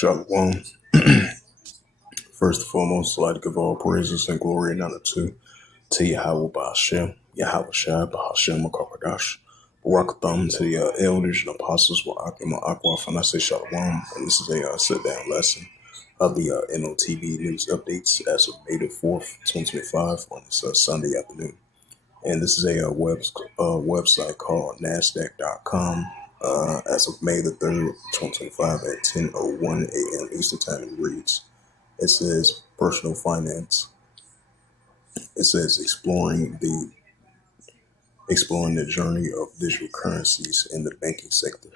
Shalom. First and foremost, I'd like to give all praises and glory and honor to Yahweh Ba'Shem, Yahweh Shai Ba'Shem Makaradosh. Barakatham to the elders and apostles Wa'akim Aqua Fanase Shalom. And this is a sit-down lesson of the M.O.T.B news updates as of May the 4th, 2025 on this Sunday afternoon. And this is a website called NASDAQ.com as of May the 3rd, 2025 at 10:01 a.m. Eastern Time. It reads, it says personal finance. It says exploring the journey of digital currencies in the banking sector.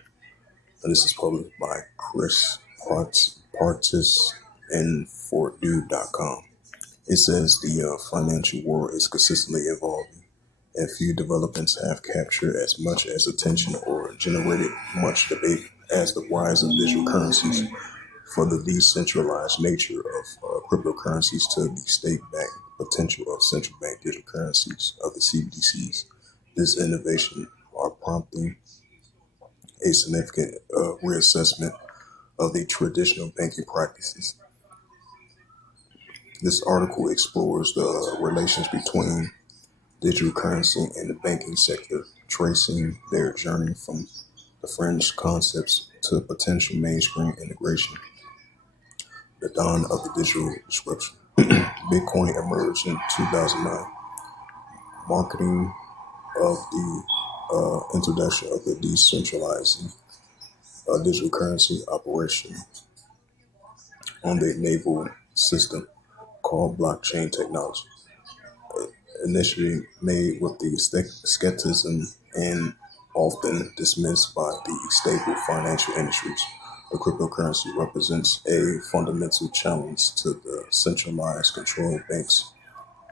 And this is published by Chris Partis and FortDude.com. It says the financial world is consistently evolving, and few developments have captured as much as attention or generated much debate as the rise of digital currencies. For the decentralized nature of cryptocurrencies to the state-backed potential of central bank digital currencies of the CBDCs, this innovation are prompting a significant reassessment of the traditional banking practices. This article explores the relations between digital currency and the banking sector, tracing their journey from the fringe concepts to potential mainstream integration. The dawn of the digital disruption. Bitcoin emerged in 2009. Marketing of the introduction of the decentralizing digital currency operation on the naval system called blockchain technology. Initially made with the skepticism and often dismissed by the stable financial industries, the cryptocurrency represents a fundamental challenge to the centralized control of banks.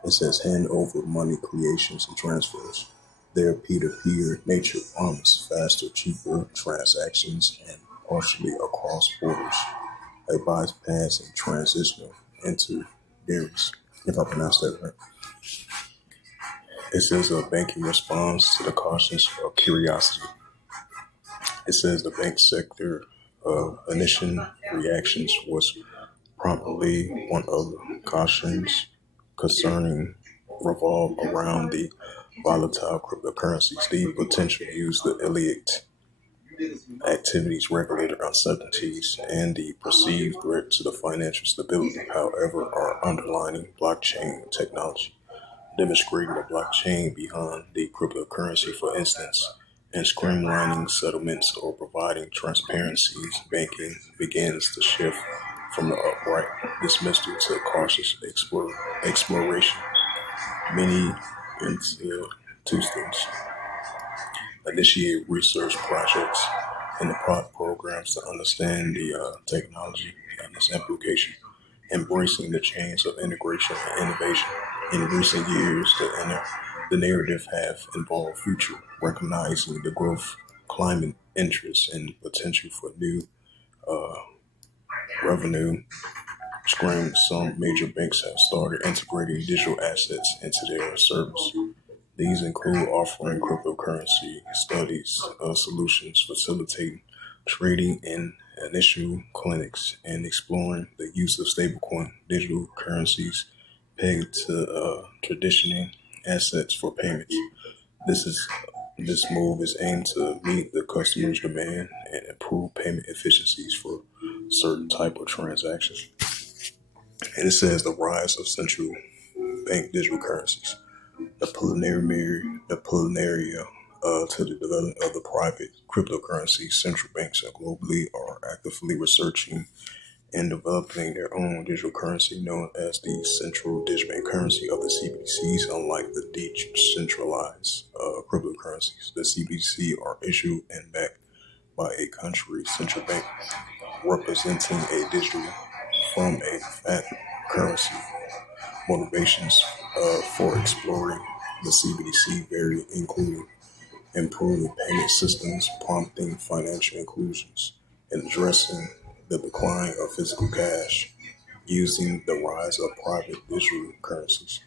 It says hand over money creations and transfers. Their peer-to-peer nature promise faster, cheaper transactions and partially across borders, a bypassing transitional intermediaries, if I pronounce that right. It says a banking response to the cautions of curiosity. It says the bank sector initial reactions was promptly one of the cautions concerning revolve around the volatile cryptocurrencies, the potential use, the illicit activities, regulator uncertainties, and the perceived threat to the financial stability. However, are underlining blockchain technology, demonstrating the blockchain behind the cryptocurrency, for instance, and streamlining settlements or providing transparencies. Banking begins to shift from the upright dismissal to cautious exploration. Many institutions initiate research projects and the programs to understand the technology and its application, embracing the chains of integration and innovation. In recent years, the narrative have involved future, recognizing the growth, climate interest, and potential for new revenue streams. Some major banks have started integrating digital assets into their service. These include offering cryptocurrency studies solutions, facilitating trading in initial clinics, and exploring the use of stablecoin digital currencies pegged to traditional assets for payments. This move is aimed to meet the customer's demand and improve payment efficiencies for certain type of transactions. And it says the rise of central bank digital currencies. The preliminary to the development of the private cryptocurrency. Central banks globally are actively researching and developing their own digital currency known as the central digital currency of the CBDCs. Unlike the decentralized cryptocurrencies, the CBDC are issued and backed by a country central bank, representing a digital from a fiat currency. Motivations for exploring the CBDC vary, including improving payment systems, prompting financial inclusions, and addressing the decline of physical cash, using the rise of private digital currencies.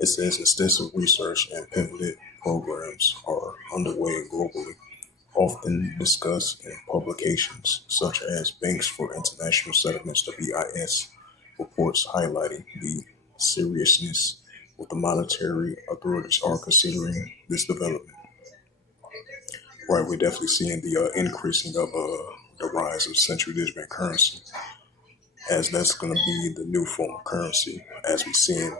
It says extensive research and pivoted programs are underway globally often discussed in publications such as Banks for International Settlements, the BIS, reports highlighting the seriousness with the monetary authorities are considering this development. Right, we're definitely seeing the increasing of the rise of central digital currency, as that's going to be the new form of currency, as we're seeing,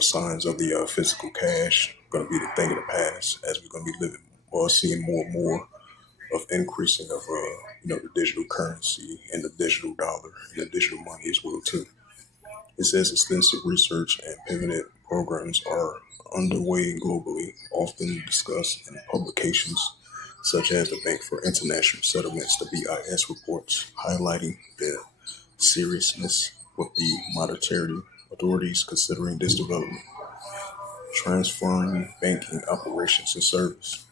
signs of the physical cash going to be the thing of the past, as we're going to be living or seeing more and more of increasing of the digital currency and the digital dollar and the digital money as well too. It says extensive research and pivoted programs are underway globally, often discussed in publications such as the Bank for International Settlements, the BIS reports, highlighting the seriousness with the monetary authorities considering this development, transferring banking operations and service,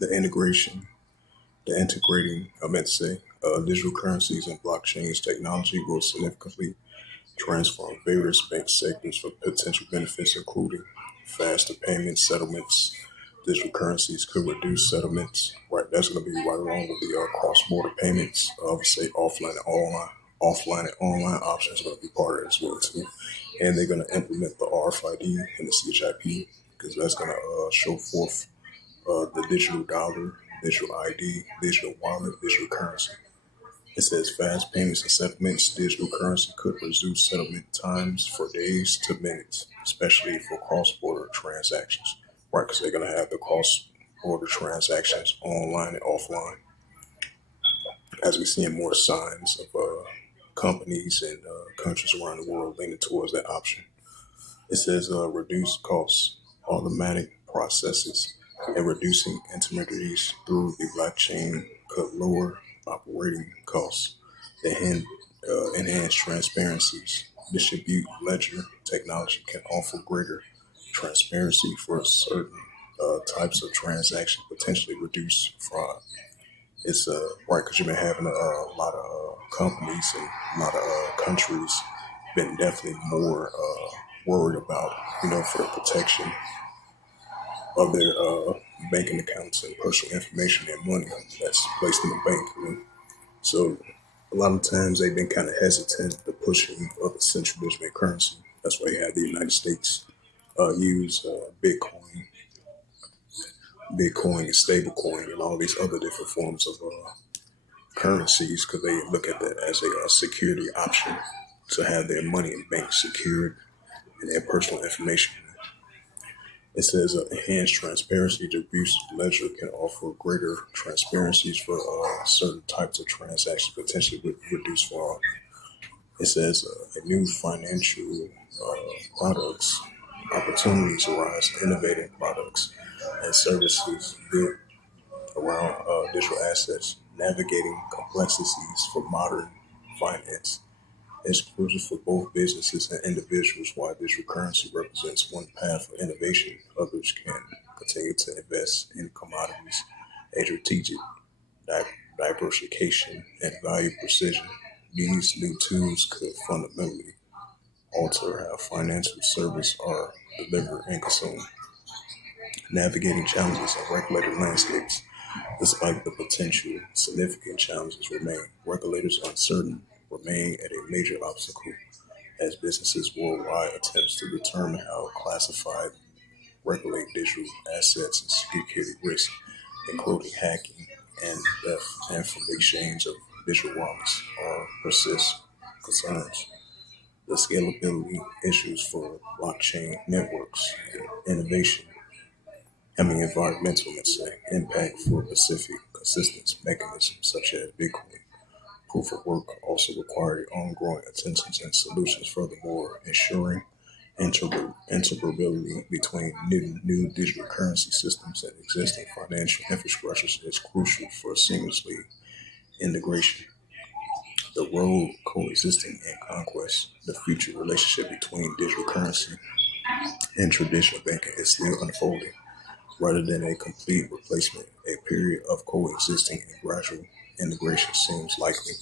the integration, the integrating, I meant to say, digital currencies and blockchains technology will significantly transform various bank sectors for potential benefits, including faster payments, settlements. Digital currencies could reduce settlements. Right, that's going to be right along with the cross-border payments. Say offline and online, options are going to be part of it as well too. And they're going to implement the RFID and the CHIP because that's going to show forth the digital dollar, digital ID, digital wallet, digital currency. It says fast payments and settlements, digital currency could reduce settlement times for days to minutes, especially for cross-border transactions. Right, because they're going to have the cross-border transactions online and offline. As we're seeing more signs of companies and countries around the world leaning towards that option. It says reduce costs, automatic processes, and reducing intermediaries through the blockchain could lower operating costs. Enhance transparencies. Distribute ledger technology can offer greater transparency for certain types of transactions, potentially reduce fraud. It's right because you've been having a lot of companies and a lot of countries been definitely more worried about, for the protection of their banking accounts and personal information and money that's placed in the bank. So a lot of times they've been kind of hesitant the pushing of the central digital currency. That's why you have the United States use Bitcoin and stablecoin and all these other different forms of currencies because they look at that as a security option to have their money in banks secured and their personal information. It says enhanced transparency. Distributed ledger can offer greater transparencies for certain types of transactions, potentially with reduced fraud. It says a new financial products opportunities arise, innovative products and services built around digital assets, navigating complexities for modern finance. It's crucial for both businesses and individuals. While digital currency represents one path for innovation, others can continue to invest in commodities, a strategic diversification, and value precision. These new tools could fundamentally alter how financial services are delivered and consumed. Navigating challenges of regulated landscapes. Despite the potential significant challenges remain, regulators uncertain remain at a major obstacle as businesses worldwide attempts to determine how classified regulate digital assets and security risk, including hacking and theft, and from the exchange of digital wallets are persist concerns. The scalability issues for blockchain networks and innovation, environmental, let's say, impact for specific consistent mechanisms such as Bitcoin. Proof of work also required ongoing attention and solutions, furthermore, ensuring interoperability between new digital currency systems and existing financial infrastructures is crucial for seamlessly integration. The role coexisting and conquest, the future relationship between digital currency and traditional banking is still unfolding. Rather than a complete replacement, a period of coexisting and gradual integration seems likely.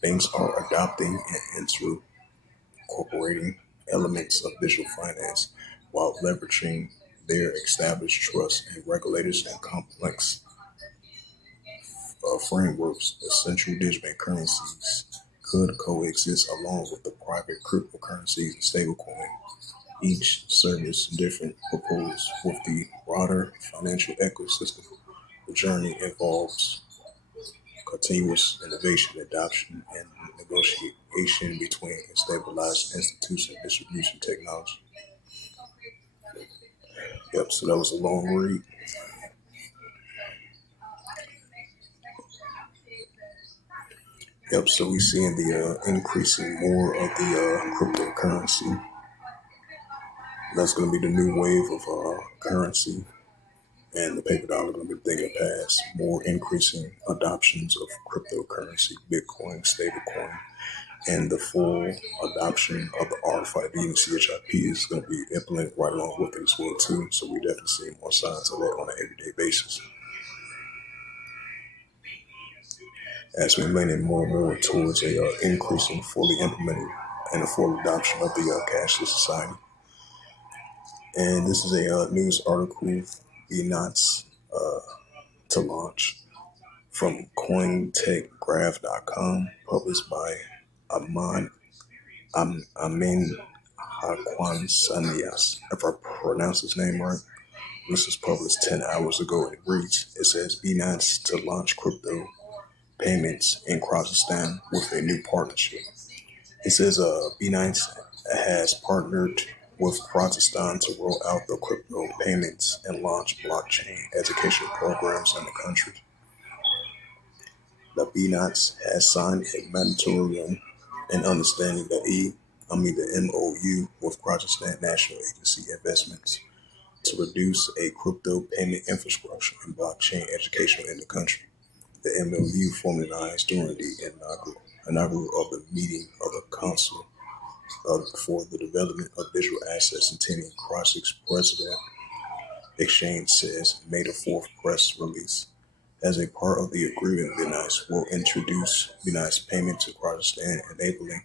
Banks are adopting and incorporating elements of digital finance while leveraging their established trust in regulators and complex. frameworks, essential digital currencies could coexist along with the private cryptocurrencies and stablecoin. Each service different proposed with the broader financial ecosystem. The journey involves continuous innovation, adoption, and negotiation between stabilized institutes and distribution technology. Yep, so that was a long read. Yep, so we seeing the increasing more of the cryptocurrency. That's going to be the new wave of currency, and the paper dollar going to be the thing of the past. More increasing adoptions of cryptocurrency, Bitcoin, stablecoin, and the full adoption of the RFID and CHIP is going to be implemented right along with it as well too. So we definitely see more signs of that on an everyday basis as we're leaning more and more towards a increasing, fully implemented, and a full adoption of the cashless society. And this is a news article, B-Knots to launch from CoinTechGraph.com, published by Aman Amin Hakwansanias, if I pronounce his name right. This was published 10 hours ago, and it reads, it says, Binance to launch crypto payments in Kazakhstan with a new partnership. It says Binance has partnered with Kazakhstan to roll out the crypto payments and launch blockchain education programs in the country. The Binance has signed a moratorium and understanding the MOU with Kazakhstan National Agency Investments to reduce a crypto payment infrastructure and blockchain education in the country. The MOU formalized during the inaugural of the meeting of the Council for the Development of Digital Assets, attending Kazakh's president exchange says May the 4th press release. As a part of the agreement, Binance will introduce Binance payment to Kazakhstan, enabling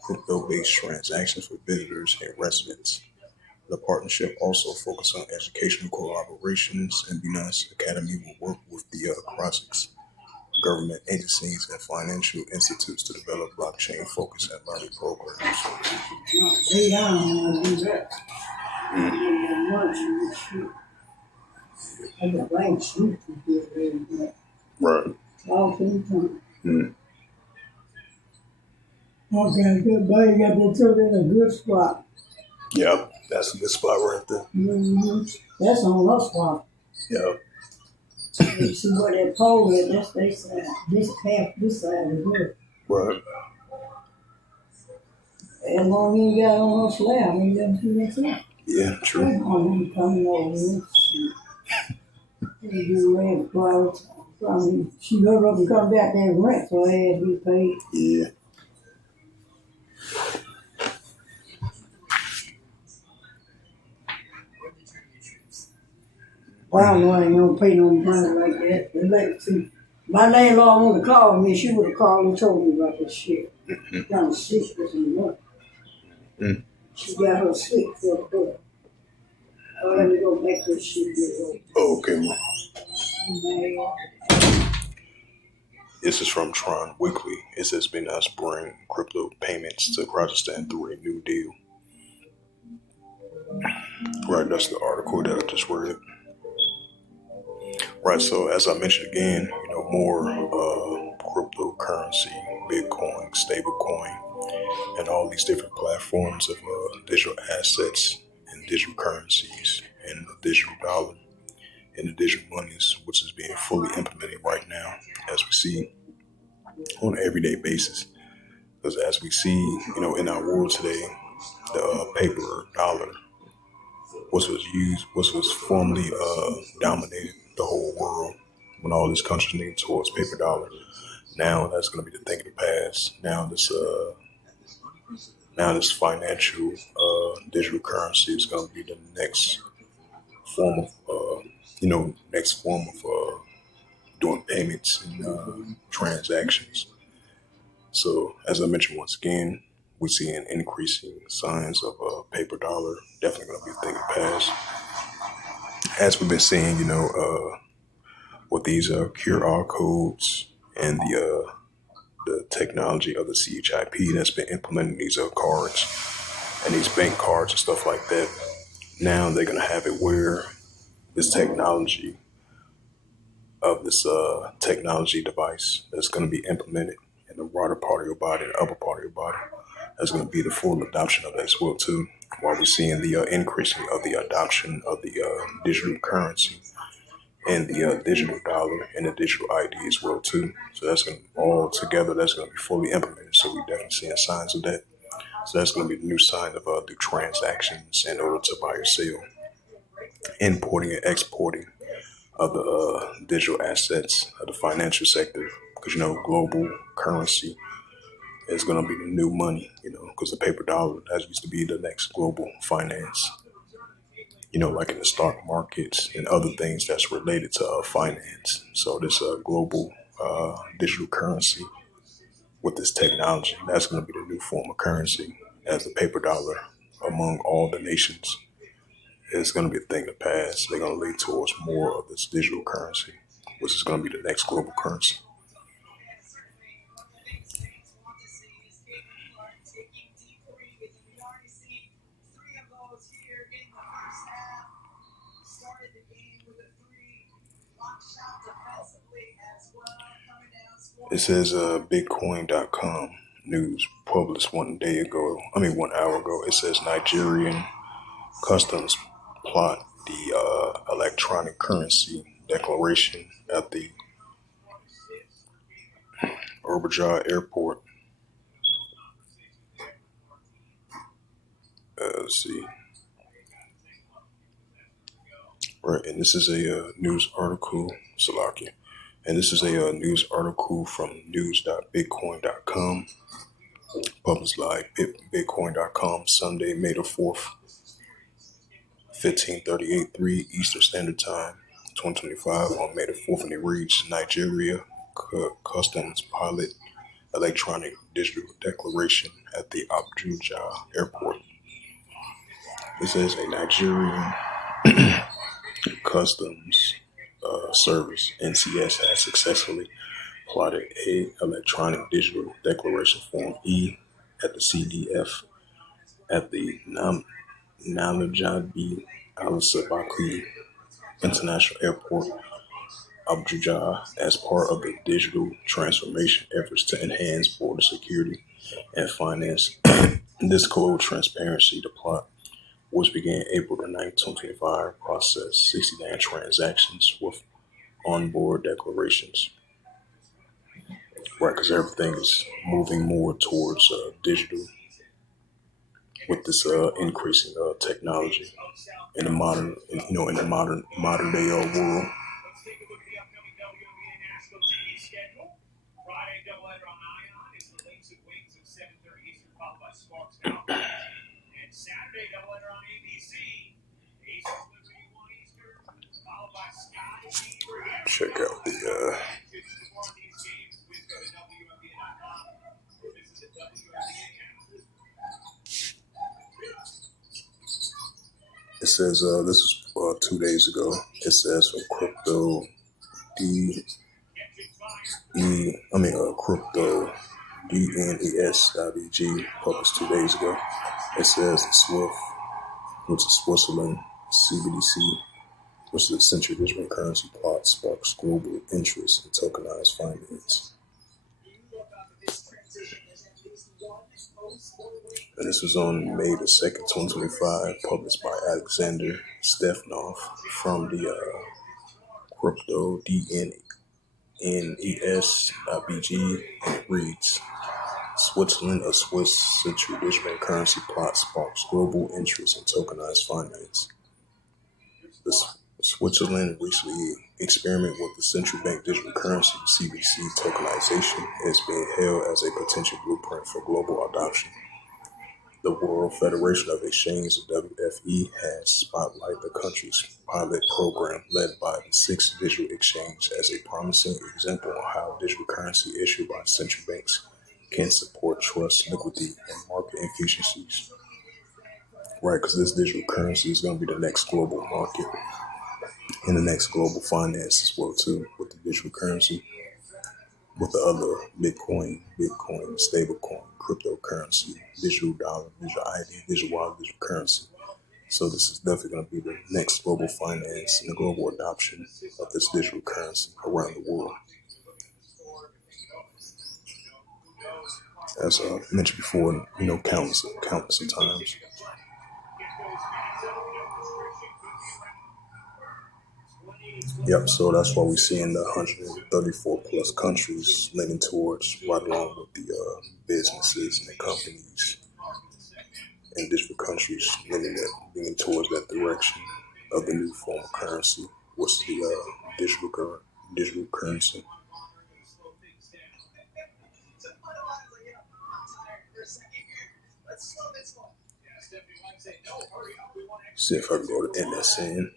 crypto-based transactions for visitors and residents. The partnership also focuses on educational collaborations, and Binance Academy will work with the Kazakhs government agencies and financial institutes to develop blockchain-focused and learning programs. They don't do that. Right. Okay, good buddy, got that took in a good spot. Yep, that's a good spot right there. That's on our spot. Yep. You see where that pole is, that's their side. This side is good. Right. As long as you got on no slab, you never see that side. Yeah, true. I'm coming over here. She go up and come back there and rent, so I had to be paid. Yeah. Well, I ain't gonna pay no money like that. My landlord would have called me. She would have called and told me about this shit. Kind of sick this month. She got her sick for the door. I'll let me go back to the shit. Oh, okay, man. This is from Tron Weekly. It says Binance bring crypto payments to Kazakhstan through a new deal. Right, that's the article that I just read. Right, so as I mentioned again, more cryptocurrency, Bitcoin, stablecoin, and all these different platforms of digital assets and digital currencies and the digital dollar and the digital monies, which is being fully implemented right now, as we see on an everyday basis. Because as we see, in our world today, the paper dollar, which was formerly dominated the whole world when all these countries leaned towards paper dollar. Now that's going to be the thing of the past. Now this financial digital currency is going to be the next form of doing payments and transactions. So as I mentioned once again, we see an increasing signs of paper dollar. Definitely going to be a thing of the past. As we've been seeing, with these QR codes and the technology of the CHIP that's been implementing these cards and these bank cards and stuff like that. Now they're gonna have it where this technology of this technology device that's gonna be implemented in the water part of your body, the upper part of your body. That's gonna be the full adoption of that as well too. While we're seeing the increasing of the adoption of the digital currency and the digital dollar and the digital ID as well too. So that's gonna all together. That's gonna be fully implemented. So we definitely seeing signs of that. So that's going to be the new sign of the transactions in order to buy or sell, importing and exporting of the digital assets of the financial sector. Because global currency is going to be the new money. Because the paper dollar that used to be the next global finance. Like in the stock markets and other things that's related to finance. So this global digital currency with this technology, that's going to be the new form of currency as the paper dollar among all the nations. It's going to be a thing of past. They're going to lead towards more of this digital currency, which is going to be the next global currency. It says Bitcoin.com news published 1 hour ago. It says Nigerian customs plot the electronic currency declaration at the Abuja airport. Let's see. Right, and this is a news article, Salakia. And this is a news article from news.bitcoin.com, published live bitcoin.com, Sunday, May the 4th, 15:38, 3 Eastern Standard Time, 2025, on May the 4th, and it reads, Nigeria customs pilot electronic digital declaration at the Abuja airport. It says a Nigerian customs service, NCS, has successfully plotted a electronic digital declaration form E at the CDF at the Nalajabi Al-Sabaki International Airport, Abuja, as part of the digital transformation efforts to enhance border security and finance disclosure transparency. The plot, which began April the 9th, 2025, processed 69 transactions with onboard declarations. Right, because everything is moving more towards digital with this increasing technology in the modern day world. Check out the it says this was 2 days ago. It says from crypto crypto DNES.BG, published 2 days ago. It says SWIFT, which is Switzerland, CBDC, which is the central digital currency plot, sparks global interest in tokenized finance. And this was on May the 2nd, 2025, published by Alexander Stefanoff from the crypto DNES.BG, and it reads, Switzerland, a Swiss central digital currency plot, sparks global interest in tokenized finance. Switzerland recently experimented with the central bank digital currency (CBDC) tokenization is being hailed as a potential blueprint for global adoption. The World Federation of Exchanges, WFE, has spotlighted the country's pilot program led by the Sixth Digital Exchange as a promising example of how digital currency issued by central banks can support trust, liquidity, and market efficiencies. Right, because this digital currency is going to be the next global market and the next global finance as well too, with digital currency, with the other Bitcoin, stablecoin, cryptocurrency, digital dollar, digital ID, digital wallet, digital currency. So this is definitely going to be the next global finance and the global adoption of this digital currency around the world. As I mentioned before, countless of times. Yep, so that's why we're seeing the 134 plus countries leaning towards, right along with the businesses and the companies in different countries leaning towards that direction of the new form of currency. What's the digital currency? See if I can go to MSN.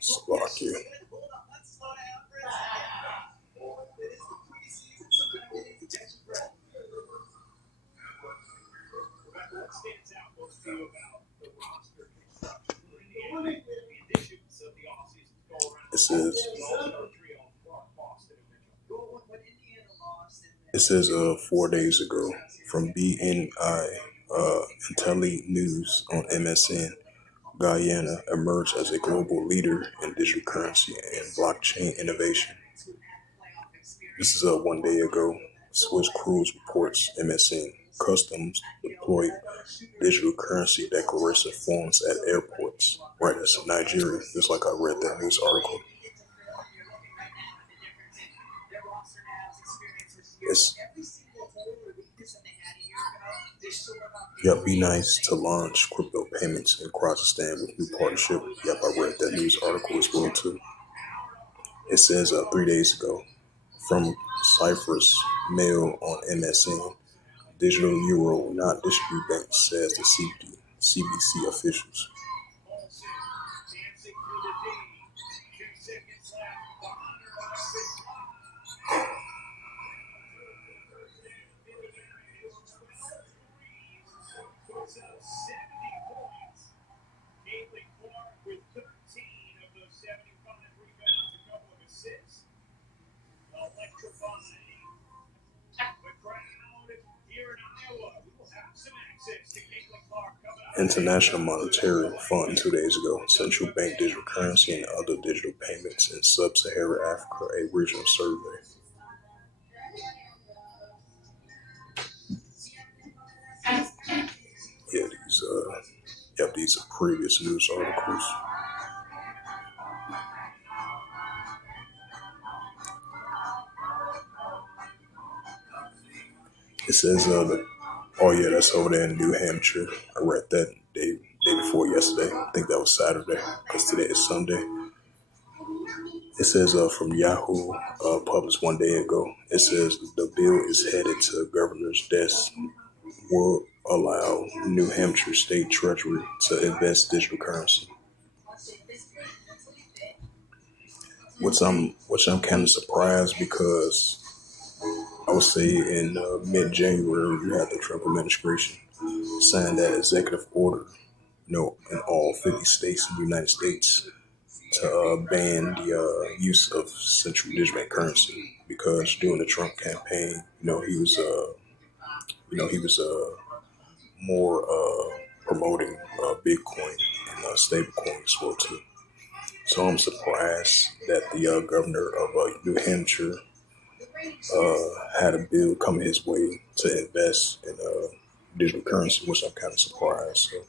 Slovakia. It says 4 days ago from BNI Intelli News on MSN, Guyana emerged as a global leader in digital currency and blockchain innovation. This is 1 day ago. Swiss Cruise reports MSN Customs deployed digital currency declaration forms at airports. Right, that's Nigeria. Just like I read that news article. Yep, be nice to launch crypto payments in Kazakhstan with new partnership. Yep, I read that news article as well too. It says 3 days ago from Cyprus Mail on MSN, digital euro will not distribute bank, says the CBC officials. International Monetary Fund 2 days ago, central bank digital currency and other digital payments in sub-Saharan Africa, a regional survey. Yeah, these are previous news articles. It says oh yeah, that's over there in New Hampshire. I read that day before yesterday. I think that was Saturday because today is Sunday. It says from Yahoo, published 1 day ago. It says the bill is headed to governor's desk. Will allow New Hampshire State Treasury to invest digital currency. Which I'm kind of surprised because I would say in mid-January you had the Trump administration sign that executive order, in all 50 states in the United States to ban the use of central digital currency because during the Trump campaign, he was more promoting Bitcoin and stablecoin as well too. So I'm surprised that the governor of New Hampshire had a bill coming his way to invest in digital currency, which I'm kind of surprised. So.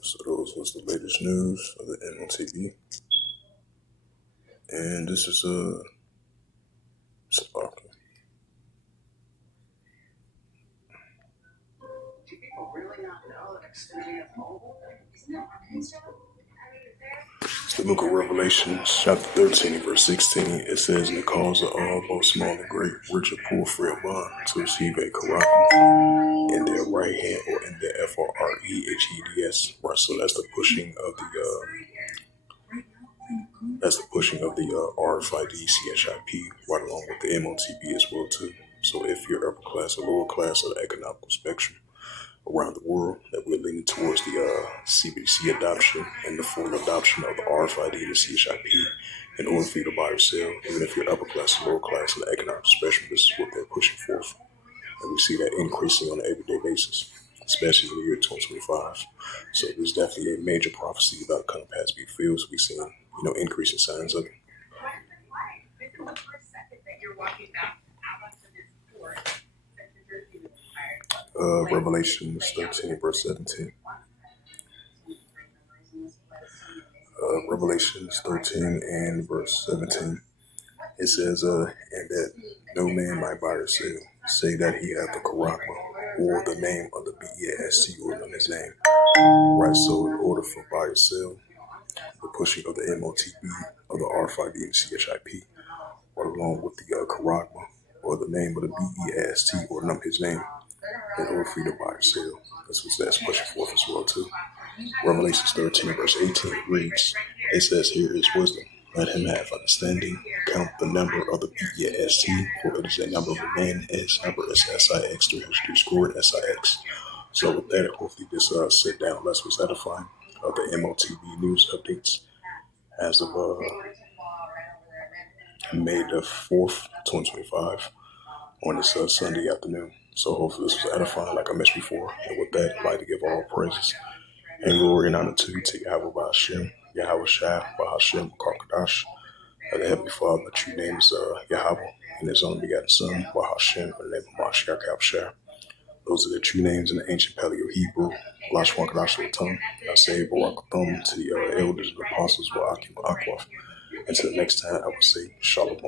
So those was the latest news of the M.O.T.B. And this is Slovakia. Do people really not know that it's going to be a mobile? Isn't that our job? The book of Revelation, chapter 13, verse 16, it says, "And it calls all, both small and great, rich or poor, free or bond, to receive a Quran in their right hand or in their FOREHEDS." Right, so that's the pushing of the RFID CHIP, right along with the M.O.T.B as well too. So if you're upper class or lower class of the economical spectrum around the world, that we're leaning towards the CBDC adoption and the full adoption of the RFID and the CHIP in order for you to buy or sell. Even if you're upper class or lower class in the economic spectrum, this is what they're pushing forth. And we see that increasing on an everyday basis, especially in the year 2025. So there's definitely a major prophecy about coming past big fields. We've seen, increasing signs of it. Revelations 13, verse 17. Revelations 13 and verse 17. It says, "And that no man might buy or sell, say that he hath the Karama, or the name of the BEST, or on his name." Right, so in order for buy or sell, the pushing of the M.O.T.B, of the RFID and CHIP, or along with the Karama, or the name of the BEST, or his name, in order for you to buy or sell. That's pushing forth as well too. Revelations 13, verse 18 reads, it says, "Here is wisdom. Let him have understanding. Count the number of the BEST, for it is a number of a man, and his number is SIX 300 squared SIX." So with that, hopefully this sit down lesson was edifying of the M.O.T.B news updates as of May the 4th, 2025, on this Sunday afternoon. So hopefully this was edifying, like I mentioned before. And with that, I'd like to give all praises and glory and honor to Yahweh Ba'Hashem, Yahweh Shai, Ba'Hashem, Karkadash, the Heavenly Father, the true name is Yahweh, and His only begotten Son, Ba'Hashem, in the name of Mashiach Shai. Those are the true names in the ancient Paleo Hebrew. Lashwan Kadash Latam. I say Barakathum to the elders and apostles, Wa'akim Akwaf. Until next time, I will say Shalom.